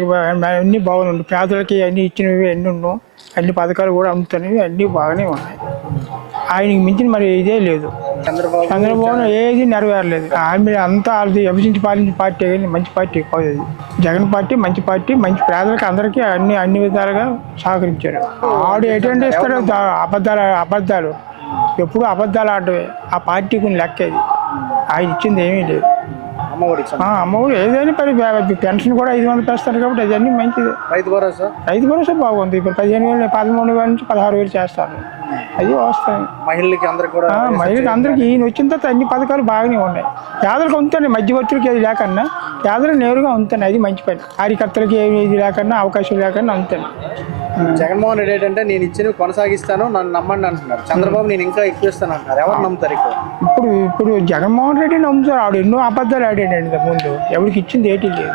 అన్ని బాగున్నాయి. పేదలకి అన్ని ఇచ్చినవి అన్ని ఉన్నాం, అన్ని పథకాలు కూడా అందుతున్నవి అన్నీ బాగానే ఉన్నాయి. ఆయనకి మించిన మరి ఇదే లేదు. చంద్రబాబు ఏది నెరవేరలేదు. ఆమె అంతా అది విభజించి పాలించిన పార్టీ కానీ మంచి పార్టీ కాదు అది. జగన్ పార్టీ మంచి పార్టీ, మంచి పేదలకి అందరికీ అన్ని విధాలుగా సహకరించారు. ఆడు ఎటువంటి ఇస్తాడో అబద్ధాలు ఎప్పుడు అబద్ధాలు ఆడటమే. ఆ పార్టీ కొన్ని లెక్కేది. ఆయన ఇచ్చింది ఏమీ లేదు. అమ్మఒడి ఏదైనా పెన్షన్ కూడా 500 చేస్తారు కాబట్టి అదన్నీ మంచిది. రైతు భరోసా బాగుంది. ఇప్పుడు 15,000 13,000 నుంచి 16,000 చేస్తారు. అది వస్తాయి మహిళలకి అందరికి. ఈయన వచ్చిన తర్వాత అన్ని పథకాలు బాగానే ఉన్నాయి. పేదలకు ఉంటున్నాయి, మధ్యవర్తులకి ఏది లేకన్నా పేదలకు నేరుగా ఉంటున్నాయి. అది మంచి పని. కార్యకర్తలకి ఏది లేకన్నా అవకాశం లేకన్నా ఉంటున్నాయి. జగన్మోహన్ రెడ్డి ఏంటంటే నేను ఇచ్చినవి కొనసాగిస్తాను, నన్ను నమ్మండి అంటున్నారు. చంద్రబాబు నేను ఇంకా ఎక్కువ ఇస్తాను అంటున్నారు. ఎవరు నమ్ముతారు ఇప్పుడు జగన్మోహన్ రెడ్డి నమ్ముతారు. ఆవిడ ఎన్నో అబద్ధాలు ఆడాడండి ముందు. ఎవరికి ఇచ్చింది ఏటీ లేదు.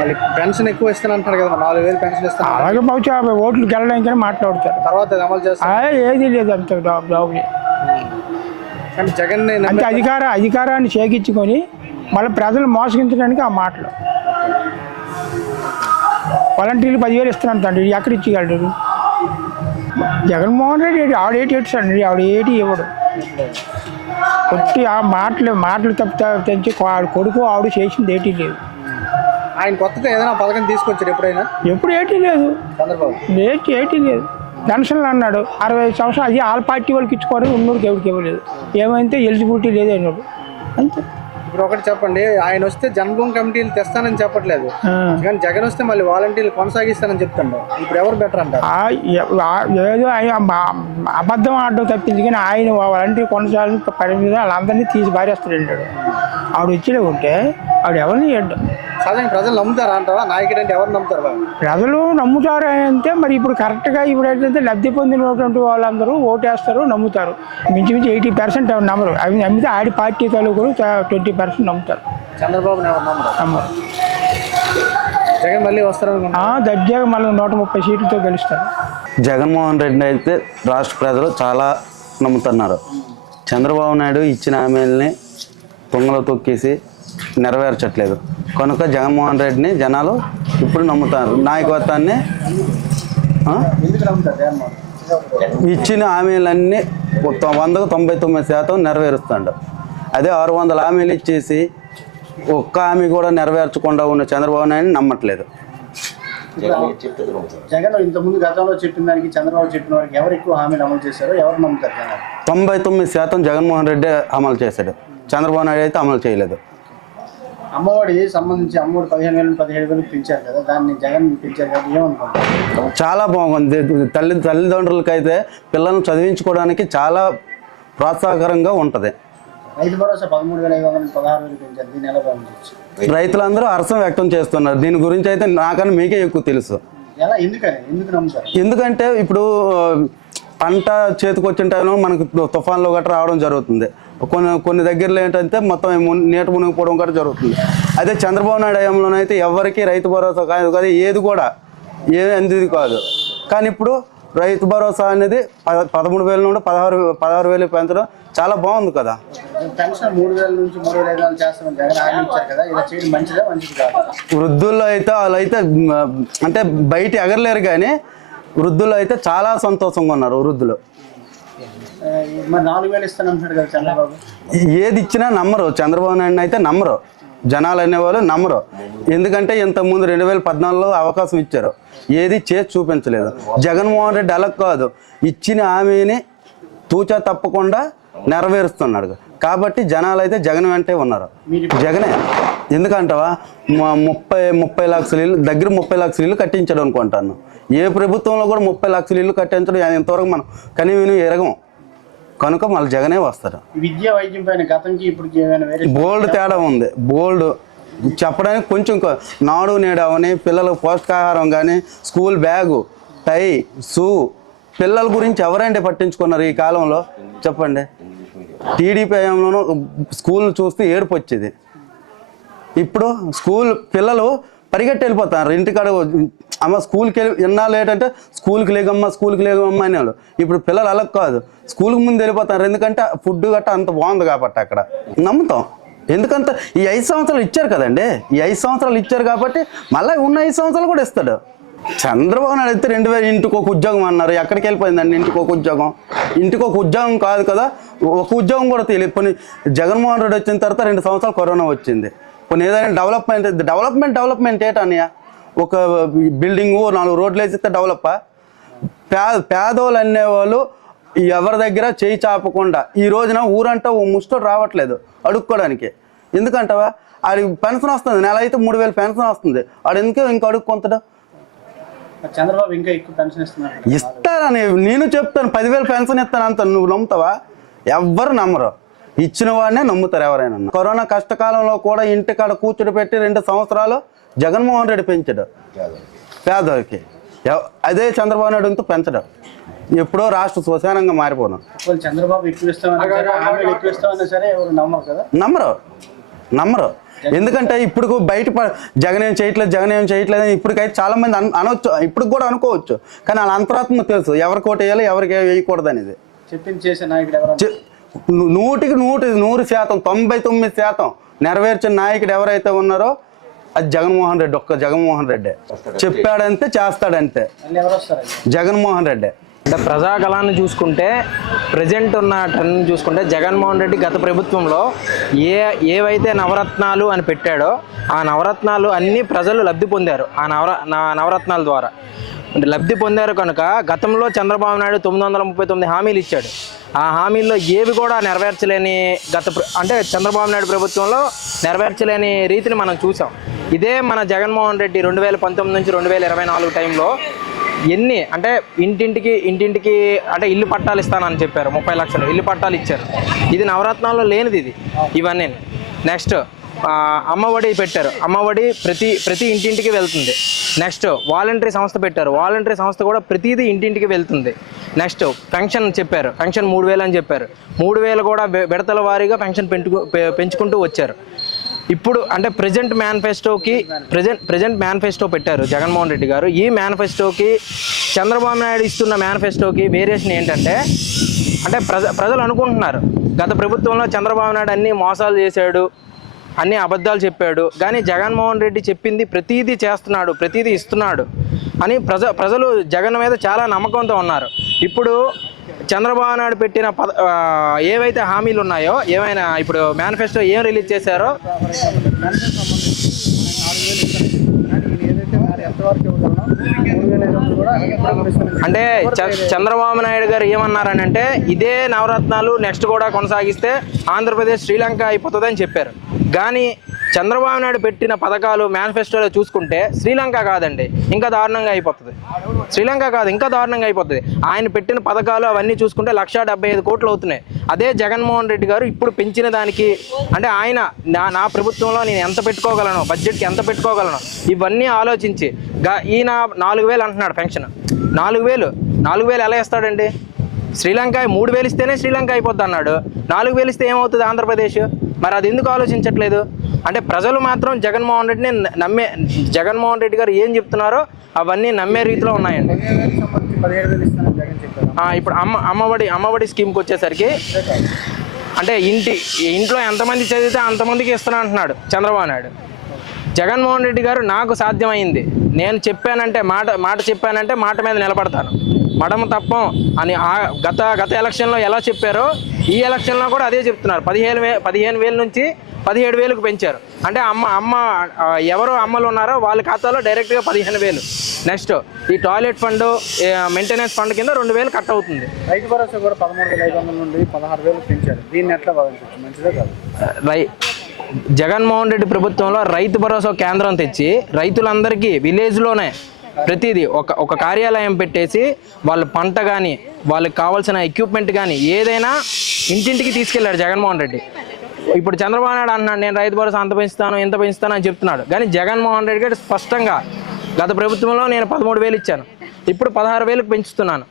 మళ్ళీ పెన్షన్ ఎక్కువ ఇస్తాను అంటారు కదా, 4,000 పెన్షన్ ఇస్తాను. అలాగే బహుశా ఓట్లు గెలడానికైనా మాట్లాడతారు. తర్వాత అమలు చేస్తారు. ఏది లేదు అంత జాబులు. కానీ జగన్ అంటే అధికారాన్ని చేకించుకొని మళ్ళీ ప్రజలు మోసగించడానికి ఆ మాటలు. వాలంటీర్లు 10,000 ఇస్తున్నాడు. ఎక్కడ ఇచ్చేయగలడు జగన్మోహన్ రెడ్డి? ఆవిడేటి ఇస్తాడు, ఆవిడ ఏటి ఇవ్వడు. వచ్చి ఆ మాటలు తెంచి కొడుకు ఆవిడ చేసింది ఏటీ లేదు. ఆయన కొత్తగా ఏదైనా పథకం తీసుకొచ్చారు ఎప్పుడైనా? ఎప్పుడు ఏటీ లేదు. చంద్రబాబు ఏటీ లేదు. పెన్షన్లు అన్నాడు 65 సంవత్సరాలు. అది ఆల్ పార్టీ వాళ్ళకి ఇచ్చుకోవడం, ఉన్నోడికి ఎవరికి ఇవ్వలేదు. ఏమైతే ఎలిజిబిలిటీ లేదు అన్నాడు అంతే. ఇప్పుడు ఒకటి చెప్పండి, ఆయన వస్తే జన్మభూమి కమిటీలు తెస్తానని చెప్పట్లేదు, కానీ జగన్ వస్తే మళ్ళీ వాలంటీర్లు కొనసాగిస్తానని చెప్తాడు. ఇప్పుడు ఎవరు బెటర్ అంటారు? ఏదో ఆయన అబద్ధం ఆడడం తప్పించి, కానీ ఆయన వాలంటీర్ కొనసాగిన పని మీద వాళ్ళందరినీ తీసి బారేస్తాడు అంటాడు. ఆవిడ వచ్చినా ఉంటే ఆవిడ ఎవరిని సహజంగా ప్రజలు నమ్ముతారా అంటారా? నాయకుడు అంటే ఎవరు నమ్ముతారు? ప్రజలు నమ్ముతారు అంటే మరి ఇప్పుడు కరెక్ట్గా ఇప్పుడు ఏంటంటే లబ్ధి పొందినటువంటి వాళ్ళందరూ ఓటేస్తారు, నమ్ముతారు. మించి 80% నమ్మరు. అవి నమ్మితే ఆడి పార్టీ తాలూకు 20% నమ్ముతారు. చంద్రబాబు నమ్మరు. జగన్ మళ్ళీ వస్తారు దర్జాగా మళ్ళీ 130 సీట్లతో గెలుస్తారు. జగన్మోహన్ రెడ్డి అయితే రాష్ట్ర ప్రజలు చాలా నమ్ముతున్నారు. చంద్రబాబు నాయుడు ఇచ్చిన హామీలని తుంగలో తొక్కేసి నెరవేర్చట్లేదు కనుక జగన్మోహన్ రెడ్డిని జనాలు ఇప్పుడు నమ్ముతారు. నాయకత్వాన్ని ఇచ్చిన హామీలన్నీ 100కు 99% నెరవేరుస్తాడు. అదే 600 హామీలు ఇచ్చేసి ఒక్క హామీ కూడా నెరవేర్చకుండా ఉన్న చంద్రబాబు నాయుడిని నమ్మట్లేదు. జగన్ ఇంతకుముందు గతంలో చెప్పిన దానికి చంద్రబాబు చెప్పిన వారికి ఎవరు ఎక్కువ హామీలు అమలు చేశారో ఎవరు నమ్ముతారు? 99% జగన్మోహన్ రెడ్డి అమలు చేశాడు. చంద్రబాబు నాయుడు అయితే అమలు చేయలేదు. అమ్మఒడి సంబంధించి అమ్మఒడి 15,000 17,000 పెంచారు కదా, దాన్ని జగన్ పెంచారు కదా, ఏమనుకుంటారు? చాలా బాగుంది. తల్లిదండ్రులకి అయితే పిల్లల్ని చదివించుకోవడానికి చాలా ప్రోత్సాహకరంగా ఉంటుంది. రైతు భరోసా 13,500 16,000 పెంచారు. దీన్ని ఎలా భావించవచ్చు? రైతులందరూ హర్షం వ్యక్తం చేస్తున్నారు. దీని గురించి అయితే నాకన్నా మీకే ఎక్కువ తెలుసు. ఎందుకు నమ్ముతారు? ఎందుకంటే ఇప్పుడు పంట చేతికి వచ్చిన టైంలో మనకు తుఫాన్లో గట్రా రావడం జరుగుతుంది. కొన్ని దగ్గరలో ఏంటంటే మొత్తం నీట మునిగిపోవడం కూడా జరుగుతుంది. అదే చంద్రబాబు నాయుడు హయాంలోనైతే ఎవరికి రైతు భరోసా కాదు కదా, ఏది కూడా అందిది కాదు. కానీ ఇప్పుడు రైతు భరోసా అనేది 13,000 నుండి 16,000 పెంచడం చాలా బాగుంది కదా. పెన్షన్ 3,000 నుంచి 3,500 చేస్తామని జగన్ హామీ ఇచ్చారు కదా, ఇలా చేయడం మంచిదా మంచిది కాదు? వృద్ధుల్లో అయితే వాళ్ళైతే అంటే బయట ఎగరలేరు, కానీ వృద్ధులు అయితే చాలా సంతోషంగా ఉన్నారు. వృద్ధులు మరి 4,000 ఇస్తానంటున్నాడు కదా చంద్రబాబు. ఏది ఇచ్చినా నమ్మరు. చంద్రబాబు నాయుడు అయితే నమ్మరు. జనాలు అనేవాళ్ళు నమ్మరు. ఎందుకంటే ఇంతకుముందు 2014లో అవకాశం ఇచ్చారు, ఏది చేసి చూపించలేదు. జగన్మోహన్ రెడ్డి అలా కాదు, ఇచ్చిన హామీని తూచా తప్పకుండా నెరవేరుస్తున్నాడు. కాబట్టి జనాలు అయితే జగన్ వెంటే ఉన్నారు. జగనే ఎందుకంటావా 30 లక్షల ఇల్లు దగ్గర 30 లక్షల ఇల్లు కట్టించాడు అనుకుంటాను. ఏ ప్రభుత్వంలో కూడా 30 లక్షల ఇల్లు కట్టించడం ఇంతవరకు మనం కనీవిని ఎరగం. కనుక మళ్ళీ జగనే వస్తారు. విద్యా వైద్యం పైన గతంకి ఇప్పుడు బోల్డ్ తేడా ఉంది. బోల్డ్ చెప్పడానికి కొంచెం నాడు నేడు అవని, పిల్లలకు పోషకాహారం కానీ, స్కూల్ బ్యాగు, టై, షూ, పిల్లల గురించి ఎవరంటే పట్టించుకున్నారు ఈ కాలంలో చెప్పండి? టీడీపీ హయాంలోనూ స్కూల్ చూస్తే ఏడుపు వచ్చేది. ఇప్పుడు స్కూల్ పిల్లలు పరిగెట్టి వెళ్ళిపోతారు ఇంటికాడ. అమ్మ స్కూల్కి వెళ్ళి ఎన్నా లేట్ అంటే స్కూల్కి లేగమ్మా అనేవాళ్ళు. ఇప్పుడు పిల్లలు అలా కాదు, స్కూల్కి ముందు వెళ్ళిపోతారు. ఎందుకంటే ఫుడ్ గట్ట అంత బాగుంది కాబట్టి అక్కడ నమ్ముతాం. ఎందుకంత ఈ 5 సంవత్సరాలు ఇచ్చారు కదండి, ఈ 5 సంవత్సరాలు ఇచ్చారు కాబట్టి మళ్ళీ ఉన్న 5 సంవత్సరాలు కూడా ఇస్తాడు. చంద్రబాబు నాయుడు అయితే 2000 ఇంటికి ఒక ఉద్యోగం అన్నారు. ఎక్కడికి వెళ్ళిపోయిందండి ఇంటికి ఒక ఉద్యోగం? ఇంటికి ఒక ఉద్యోగం కాదు కదా, ఒక ఉద్యోగం కూడా తెలియదు. కొన్ని జగన్మోహన్ రెడ్డి వచ్చిన తర్వాత 2 సంవత్సరాలు కరోనా వచ్చింది. కొన్ని ఏదైనా డెవలప్మెంట్ ఏంటన్నయ్య? ఒక బిల్డింగు 4 రోడ్లు వేసిస్తే డెవలప్పా? పేదోళ్ళు అనేవాళ్ళు ఎవరి దగ్గర చేయి చాపకుండా ఈ రోజున ఊరంటే ఓ ముష్టోడు రావట్లేదు అడుక్కోవడానికి. ఎందుకంటావా? ఆడికి పెన్షన్ వస్తుంది, నెల అయితే 3000 పెన్షన్ వస్తుంది. ఆడు ఎందుకు ఇంకా అడుక్కుంటాడు? చంద్రబాబు ఇంకా ఎక్కువ పెన్షన్ ఇస్తారని నేను చెప్తాను. 10,000 పెన్షన్ ఇస్తాను అంత. నువ్వు నమ్ముతావా? ఎవ్వరు నమ్మరు. ఇచ్చిన వాడినే నమ్ముతారు ఎవరైనా. కరోనా కష్టకాలంలో కూడా ఇంటికాడ కూర్చుని పెట్టి 2 సంవత్సరాలు జగన్మోహన్ రెడ్డి పెంచాడు పేదలకి. అదే చంద్రబాబు నాయుడు అంతా పెంచడం. ఎప్పుడో రాష్ట్ర శ్మశానంగా మారిపోను. చంద్రబాబు ఎక్కువ ఇస్తామన్నా సరే ఎవరు నమ్మరు కదా. నమ్మరు. ఎందుకంటే ఇప్పుడు బయట జగన్ ఏం చేయట్లేదు అని ఇప్పటికైతే చాలా మంది అనవచ్చు, ఇప్పుడు కూడా అనుకోవచ్చు. కానీ వాళ్ళ అంతరాత్మ తెలుసు ఎవరికి ఓటు వేయాలి, ఎవరికి వేయకూడదు అనేది. చెప్పింది చేసే నాయకుడు ఎవరు? 100% 99% నెరవేర్చిన నాయకుడు ఎవరైతే ఉన్నారో అది జగన్మోహన్ రెడ్డి. ఒక్క జగన్మోహన్ రెడ్డి చెప్పాడంతే చేస్తాడంతే. జగన్మోహన్ రెడ్డి. అంటే ప్రజాగలాన్ని చూసుకుంటే, ప్రజెంట్ ఉన్న ట్రెండ్ చూసుకుంటే, జగన్మోహన్ రెడ్డి గత ప్రభుత్వంలో ఏవైతే నవరత్నాలు అని పెట్టాడో ఆ నవరత్నాలు అన్నీ ప్రజలు లబ్ధి పొందారు. ఆ నవరత్నాల ద్వారా లబ్ధి పొందారు కనుక గతంలో చంద్రబాబు నాయుడు 939 హామీలు ఇచ్చాడు. ఆ హామీల్లో ఏవి కూడా నెరవేర్చలేని అంటే చంద్రబాబు నాయుడు ప్రభుత్వంలో నెరవేర్చలేని రీతిని మనం చూసాం. ఇదే మన జగన్మోహన్ రెడ్డి 2019 నుంచి 2024 టైంలో ఎన్ని అంటే ఇంటింటికి అంటే ఇల్లు పట్టాలు ఇస్తానని చెప్పారు. 30 లక్షలు ఇల్లు పట్టాలు ఇచ్చారు. ఇది నవరత్నాల్లో లేనిది ఇది. ఇవన్నీ నెక్స్ట్ అమ్మఒడి పెట్టారు. అమ్మఒడి ప్రతి ఇంటింటికి వెళ్తుంది. నెక్స్ట్ వాలంటరీ సంస్థ పెట్టారు. వాలంటరీ సంస్థ కూడా ప్రతిదీ ఇంటింటికి వెళ్తుంది. నెక్స్ట్ పెన్షన్ చెప్పారు. పెన్షన్ 3000 అని చెప్పారు. 3000 కూడా విడతల వారీగా పెన్షన్ పెంచుకుంటూ వచ్చారు. ఇప్పుడు అంటే ప్రజెంట్ మేనిఫెస్టో పెట్టారు జగన్మోహన్ రెడ్డి గారు. ఈ మేనిఫెస్టోకి చంద్రబాబు నాయుడు ఇస్తున్న మేనిఫెస్టోకి వేరియేషన్ ఏంటంటే, అంటే ప్రజలు అనుకుంటున్నారు గత ప్రభుత్వంలో చంద్రబాబు నాయుడు అన్ని మోసాలు చేశాడు, అన్ని అబద్ధాలు చెప్పాడు. కానీ జగన్మోహన్ రెడ్డి చెప్పింది ప్రతిదీ చేస్తున్నాడు, ప్రతిదీ ఇస్తున్నాడు అని ప్రజలు జగన్ మీద చాలా నమ్మకంతో ఉన్నారు. ఇప్పుడు చంద్రబాబు నాయుడు పెట్టిన ఏవైతే హామీలు ఉన్నాయో, ఏమైనా ఇప్పుడు మేనిఫెస్టో ఏం రిలీజ్ చేశారో, అంటే చంద్రబాబు నాయుడు గారు ఏమన్నారని అంటే, ఇదే నవరత్నాలు నెక్స్ట్ కూడా కొనసాగిస్తే ఆంధ్రప్రదేశ్ శ్రీలంక అయిపోతుందని చెప్పారు. కానీ చంద్రబాబు నాయుడు పెట్టిన పథకాలు మేనిఫెస్టోలో చూసుకుంటే శ్రీలంక కాదండి, ఇంకా దారుణంగా అయిపోతుంది. శ్రీలంక కాదు, ఇంకా దారుణంగా అయిపోతుంది. ఆయన పెట్టిన పథకాలు అవన్నీ చూసుకుంటే 1,75 కోట్లు అవుతున్నాయి. అదే జగన్మోహన్ రెడ్డి గారు ఇప్పుడు పెంచిన దానికి అంటే ఆయన నా ప్రభుత్వంలో నేను ఎంత పెట్టుకోగలను, బడ్జెట్కి ఎంత పెట్టుకోగలను, ఇవన్నీ ఆలోచించి ఈయన 4,000 అంటున్నాడు పెన్షన్. 4,000 ఎలా ఇస్తాడండి? శ్రీలంక 3,000 ఇస్తేనే శ్రీలంక అయిపోద్ది అన్నాడు. 4,000 ఇస్తే ఏమవుతుంది ఆంధ్రప్రదేశ్? మరి అది ఎందుకు ఆలోచించట్లేదు? అంటే ప్రజలు మాత్రం జగన్మోహన్ రెడ్డి గారు ఏం చెప్తున్నారో అవన్నీ నమ్మే రీతిలో ఉన్నాయండి. ఇప్పుడు అమ్మఒడి స్కీమ్కి వచ్చేసరికి అంటే ఇంట్లో ఎంతమంది చదివితే అంతమందికి ఇస్తున్నా అంటున్నాడు చంద్రబాబు నాయుడు. జగన్మోహన్ రెడ్డి గారు నాకు సాధ్యమైంది, నేను చెప్పానంటే మాట చెప్పానంటే మాట మీద నిలబడతాను, మడమ తప్పం అని గత ఎలక్షన్లో ఎలా చెప్పారో ఈ ఎలక్షన్లో కూడా అదే చెప్తున్నారు. 15,000 నుంచి 17,000కు పెంచారు. అంటే ఎవరు అమ్మలు ఉన్నారో వాళ్ళ ఖాతాలో డైరెక్ట్గా 15,000. నెక్స్ట్ ఈ టాయిలెట్ ఫండ్, మెయింటెనెన్స్ ఫండ్ కింద 2,000 కట్ అవుతుంది. రైతు భరోసా కూడా 13,500 నుండి 16,000 పెంచారు. దీన్ని ఎట్లా భావించవచ్చు? మంచిదే కాదు. జగన్మోహన్ రెడ్డి ప్రభుత్వంలో రైతు భరోసా కేంద్రం తెచ్చి రైతులందరికీ విలేజ్లోనే ప్రతిదీ ఒక కార్యాలయం పెట్టేసి వాళ్ళ పంట కానీ వాళ్ళకి కావాల్సిన ఎక్విప్మెంట్ కానీ ఏదైనా ఇంటింటికి తీసుకెళ్ళాడు జగన్మోహన్ రెడ్డి. ఇప్పుడు చంద్రబాబు నాయుడు అంటున్నాడు నేను రైతు భరోసా అంత పెంచుతాను ఇంత పెంచుతాను అని చెప్తున్నాడు. కానీ జగన్మోహన్ రెడ్డి గారు స్పష్టంగా గత ప్రభుత్వంలో నేను 13,000 ఇచ్చాను, ఇప్పుడు 16,000కు పెంచుతున్నాను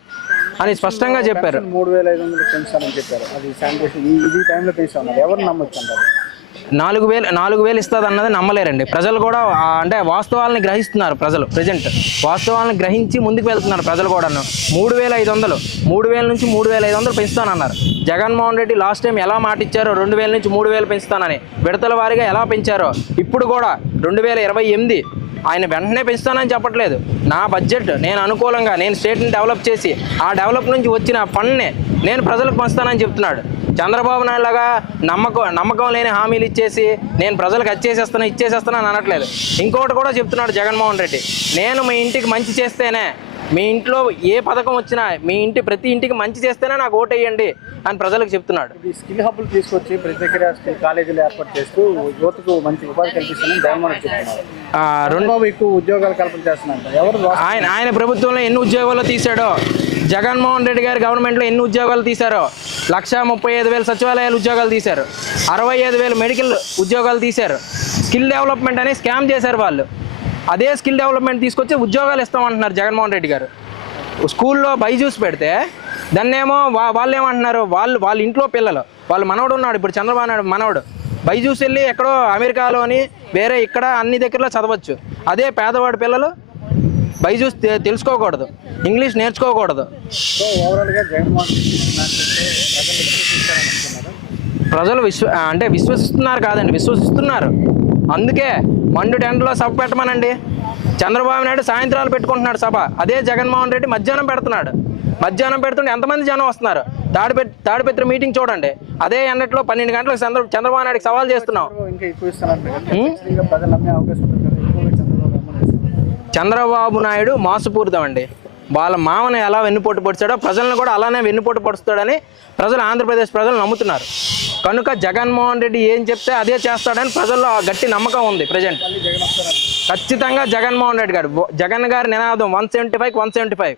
అని స్పష్టంగా చెప్పారు. 3,500 పెంచాలని చెప్పారు. అది శానిటేషన్ ఈ టైంలో పెంచుతున్నారు. ఎవరు నమ్మొచ్చు అంటారు? 4,000 ఇస్తుంది అన్నది నమ్మలేరండి. ప్రజలు కూడా అంటే వాస్తవాలను గ్రహిస్తున్నారు. ప్రజలు ప్రజెంట్ వాస్తవాలను గ్రహించి ముందుకు వెళ్తున్నారు. ప్రజలు కూడాను 3,500 3,000 నుంచి 3,500 పెంచుతానన్నారు. జగన్మోహన్ రెడ్డి లాస్ట్ టైం ఎలా మాట ఇచ్చారో 2,000 నుంచి 3,000 పెంచుతానని, విడతల వారీగా ఎలా పెంచారో ఇప్పుడు కూడా 2028 ఆయన వెంటనే పెంచుతానని చెప్పట్లేదు. నా బడ్జెట్ నేను అనుకూలంగా నేను స్టేట్ని డెవలప్ చేసి ఆ డెవలప్ నుంచి వచ్చిన ఫండ్ని నేను ప్రజలకు పంచుతానని చెప్తున్నాడు. చంద్రబాబు నాయుడు లాగా నమ్మకం లేని హామీలు ఇచ్చేసి నేను ప్రజలకు ఇచ్చేసేస్తాను అని అనట్లేదు. ఇంకొకటి కూడా చెప్తున్నాడు జగన్మోహన్ రెడ్డి, నేను మీ ఇంటికి మంచి చేస్తేనే, మీ ఇంట్లో ఏ పథకం వచ్చినా ప్రతి ఇంటికి మంచి చేస్తేనే నాకు ఓటు వేయండి అని ప్రజలకు చెప్తున్నాడు. ఈ స్కిల్ హబ్లు తీసుకొచ్చి ప్రతి దగ్గర స్కిల్ కాలేజీలు ఏర్పాటు చేస్తూ యువతకు మంచి ఉపాధి కల్పిస్తానని జగన్మోహన్ రెడ్డి చెప్తున్నారు. రెండవ ఎక్కువ ఉద్యోగాలు కల్పన చేస్తున్నారు. ఎవరు ఆయన ప్రభుత్వంలో ఎన్ని ఉద్యోగాలు తీశాడో, జగన్మోహన్ రెడ్డి గారి గవర్నమెంట్లో ఎన్ని ఉద్యోగాలు తీశారో, 135,000 సచివాలయాలు ఉద్యోగాలు తీశారు, 65,000 మెడికల్ ఉద్యోగాలు తీశారు. స్కిల్ డెవలప్మెంట్ అని స్కామ్ చేశారు వాళ్ళు. అదే స్కిల్ డెవలప్మెంట్ తీసుకొచ్చి ఉద్యోగాలు ఇస్తామంటున్నారు జగన్మోహన్ రెడ్డి గారు. స్కూల్లో బైజూస్ పెడితే దాన్నేమో వాళ్ళు ఏమంటున్నారు, వాళ్ళ ఇంట్లో పిల్లలు, వాళ్ళ మనవడు ఉన్నాడు ఇప్పుడు చంద్రబాబు నాయుడు మనవడు, బైజూస్ వెళ్ళి ఎక్కడో అమెరికాలోని వేరే ఇక్కడ అన్ని దగ్గరలో చదవచ్చు. అదే పేదవాడి పిల్లలు బైజూస్ తెలుసుకోకూడదు, ఇంగ్లీష్ నేర్చుకోకూడదు. ప్రజలు విశ్వసిస్తున్నారు కాదండి, విశ్వసిస్తున్నారు. అందుకే మండు టెంట్లో సభ పెట్టమనండి. చంద్రబాబు నాయుడు సాయంత్రాలు పెట్టుకుంటున్నాడు సభ, అదే జగన్మోహన్ రెడ్డి మధ్యాహ్నం పెడుతున్నాడు. మధ్యాహ్నం పెడుతుంటే ఎంతమంది జనం వస్తున్నారు. తాడిపత్రి మీటింగ్ చూడండి, అదే ఎండట్లో 12 గంటలకు చంద్రబాబు నాయుడుకి సవాల్ చేస్తున్నాం. చంద్రబాబు నాయుడు మోసపూరితం అండి. వాళ్ళ మామను ఎలా వెన్నుపోటు పొడిచాడో ప్రజలను కూడా అలానే వెన్నుపోటు పొడుస్తాడని ఆంధ్రప్రదేశ్ ప్రజలు నమ్ముతున్నారు. కనుక జగన్మోహన్ రెడ్డి ఏం చెప్తే అదే చేస్తాడని ప్రజల్లో గట్టి నమ్మకం ఉంది. ప్రజెంట్ ఖచ్చితంగా జగన్మోహన్ రెడ్డి గారు, జగన్ గారి నినాదం 175.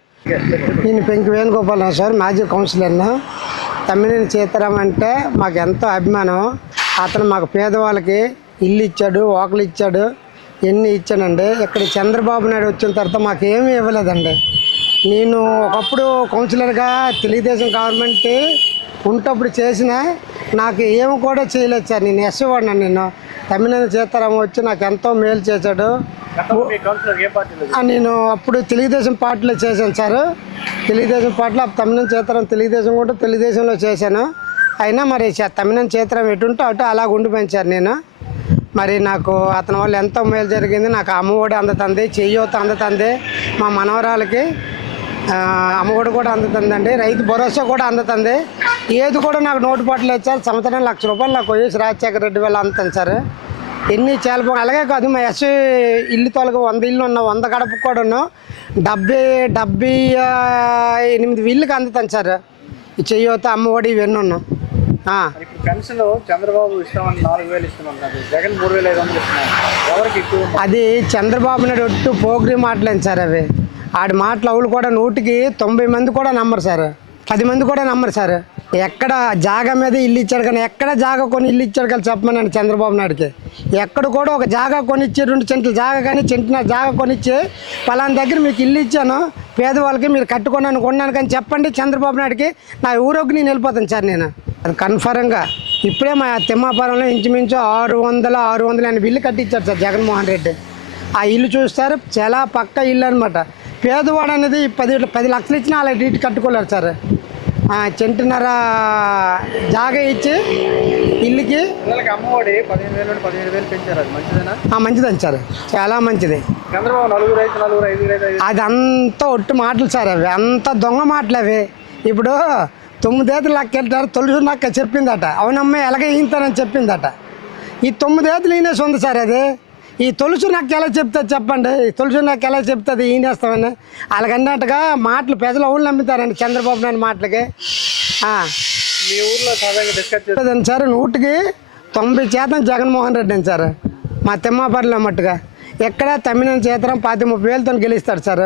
నేను పెంకి వేణుగోపాలరావు సార్, మాజీ కౌన్సిలర్ను. తమ్మినేని సీతారాం అంటే మాకు ఎంతో అభిమానం. అతను మాకు పేదవాళ్ళకి ఇల్లు ఇచ్చాడు, వాకులు ఇచ్చాడు, ఎన్ని ఇచ్చానండి. ఇక్కడ చంద్రబాబు నాయుడు వచ్చిన తర్వాత మాకు ఏమీ ఇవ్వలేదండి. నేను ఒకప్పుడు కౌన్సిలర్గా తెలుగుదేశం గవర్నమెంట్ ఉంటప్పుడు చేసిన నాకు ఏమి కూడా చేయలేదు సార్. నేను ఎస్వాడినా. నేను తమ్మినేని సీతారాం వచ్చి నాకు ఎంతో మేలు చేశాడు. నేను అప్పుడు తెలుగుదేశం పార్టీలో చేశాను సార్. తెలుగుదేశం పార్టీలో తమ్మినేని సీతారాం తెలుగుదేశంలో చేశాను. అయినా మరి తమ్మినేని సీతారాం ఎటుంటో అటు అలాగ ఉండిపోయింది సార్. నేను మరి నాకు అతని వల్ల ఎంతో మేలు జరిగింది. నాకు అమ్మఒడి అందుతుంది, చెయ్యూత అందుతుంది, మా మనవరాలకి అమ్మఒడి కూడా అందుతుందండి, రైతు భరోసా కూడా అందుతుంది. ఏది కూడా నాకు నోటుపాట్లు ఇచ్చారు. సంవత్సరం ₹1,00,000 నాకు వైఎస్ రాజశేఖర రెడ్డి వల్ల అందుతుంది సార్. ఎన్ని చాలా బాగా. అలాగే కాదు, మా ఎస్సీ ఇల్లు తొలగ 100 ఇల్లు ఉన్నాం, 100 గడపకు కూడా ఉన్నాం, 78 ఇళ్ళకి అందుతాను సార్. ఈ చెయ్యూత అమ్మఒడి ఇవన్నీ ఉన్నాం. పెన్షన్ చంద్రబాబు ఇస్తామని 4,000 ఇస్తున్నారు, జగన్ 3,500 ఇస్తున్నారు. ఎవరికి ఎక్కువ? అది చంద్రబాబు నాయుడు ఒట్టు పోగ్రి మాటలేండి సార్. అవి ఆడి మాటలు అవులు కూడా 100కి 90 మంది కూడా నమ్మరు సార్, 10 మంది కూడా నమ్మరు సార్. ఎక్కడ జాగా మీద ఇల్లు ఇచ్చాడు కానీ ఎక్కడ జాగా కొని ఇల్లు ఇచ్చాడు కానీ చెప్పమనండి చంద్రబాబు నాయుడుకి. ఎక్కడ కూడా ఒక జాగా కొనిచ్చి 2 సెంట్లు జాగా కానీ చెంటున్న జాగా కొనిచ్చి పలానా దగ్గర మీకు ఇల్లు ఇచ్చాను పేదవాళ్ళకి మీరు కట్టుకున్నాను కొన్నాను కానీ చెప్పండి చంద్రబాబు నాయుడుకి. నా ఊరోకి నేను వెళ్ళిపోతాను సార్. నేను అది కన్ఫర్మ్గా ఇప్పుడే మా తిమ్మాపురంలో ఇంచుమించు 680 ఇల్లు కట్టించారు సార్ జగన్మోహన్ రెడ్డి. ఆ ఇల్లు చూస్తారు, చాలా పక్క ఇల్లు అనమాట. పేదవాడు అనేది 10 లక్షలు ఇచ్చినా అలా ఇటు కట్టుకోలేరు సార్. చెంటున్నర జాగా ఇచ్చి ఇల్లుకి అమ్మఒడి 15,000 నుండి 17,000 పెంచారు. అది మంచిదేనా? మంచిదని సార్, చాలా మంచిది. చంద్రబాబు 4 రైతు 5 అది అంతా ఒట్టు మాటలు సార్. అవి అంత దొంగ మాటలు అవి. ఇప్పుడు 9 ఏళ్ళు లెక్కెళ్తారు, తొలుసు నాకు చెప్పిందట. అవునమ్మ ఎలాగ ఈంతానని చెప్పిందట. ఈ 9 ఏళ్ళు ఈనేసి ఉంది సార్. అది ఈ తొలుసు నాకు ఎలా చెప్తుంది చెప్పండి. ఈ తొలుసు నాకు ఎలా చెప్తుంది ఈనేస్తామని అలాగన్నట్టుగా మాటలు ప్రజలు అవును నమ్ముతారండి చంద్రబాబు నాయుడు మాటలకి. మీ ఊర్లో సాధారణంగా డిస్కస్ చేసేదండి సార్ 100కి 90% జగన్మోహన్ రెడ్డి అండి సార్. మా తిమ్మాపర్లో మట్టుగా ఎక్కడ తమ్మినేని సీతారాం 30,000తో గెలుస్తాడు సార్.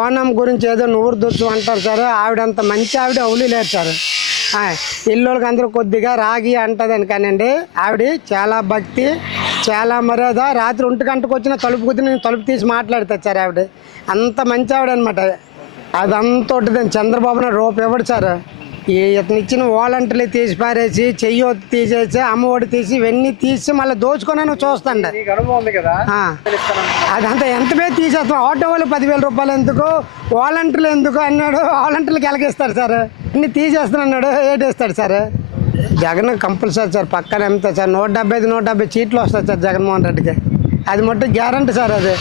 ఓనం గురించి ఏదో నూరు దుర్చు అంటారు సార్. ఆవిడంత మంచి ఆవిడ అవులి లేదు సార్. ఇల్లుకి అందరూ కొద్దిగా రాగి అంటదని కానండి ఆవిడ చాలా భక్తి, చాలా మర్యాద. రాత్రి 1 గంటకు వచ్చిన తలుపు కుదిరి నేను తలుపు తీసి మాట్లాడతాను సార్. ఆవిడ అంత మంచి ఆవిడ అనమాట. అదంతా ఉంటుందండి. చంద్రబాబు నాయుడు రూపాయి ఇవ్వడు సార్. ఇతను ఇచ్చిన వాలంటీర్లు తీసి పారేసి చెయ్యి తీసేసి అమ్మఒడి తీసి ఇవన్నీ తీసి మళ్ళీ దోచుకొని నువ్వు చూస్తాండి. నీకు అనుభవం ఉంది కదా, అదంతా ఎంత పేరు తీసేస్తాం. ఆటో వాళ్ళు 10,000 రూపాయలు ఎందుకు, వాలంటీర్లు ఎందుకు అన్నాడు. వాలంటీర్లకు ఎలాగిస్తాడు సార్, ఇన్ని తీసేస్తానన్నాడు, ఏటేస్తాడు సార్. జగన్ కంపల్సరీ సార్, పక్కన ఎంత సార్ 175 170 సీట్లు వస్తాయి సార్ జగన్మోహన్ రెడ్డికి. అది మట్టు గ్యారంటీ సార్ అది.